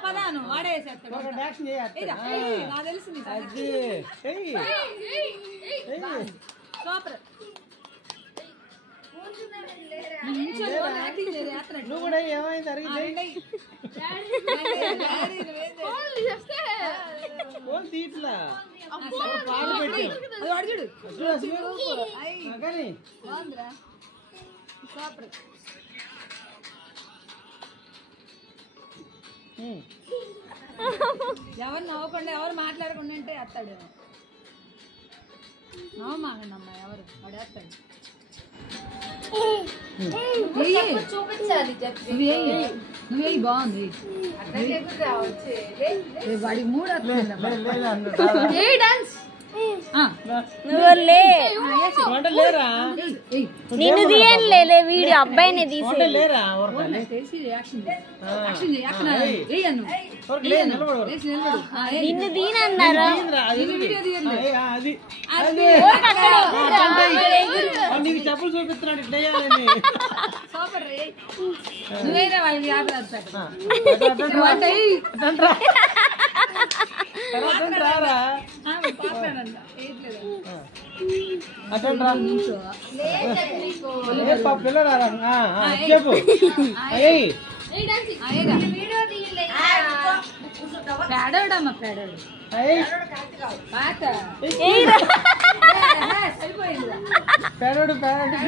పదాను వాడేసేస్తాడు నువ్వు కూడా ఏమైంది తీట్లా ఎవరు నవ్వకుండా ఎవరు మాట్లాడకుండా అంటే వేస్తాడు నవ్వమాగండమ్మా ఎవరు వాడు వేస్తాడు చూపించాలి నువ్వే బాగుంది వాడి మూడు నిన్ను తీయలే వీడియో అబ్బాయిని తీసి నిన్ను తీనన్నారు చెప్పులు చూపిస్తున్నాడు నువ్వేనా వాళ్ళకి పేడోడమ్మా పేడోడు పేడోడు పేడోడు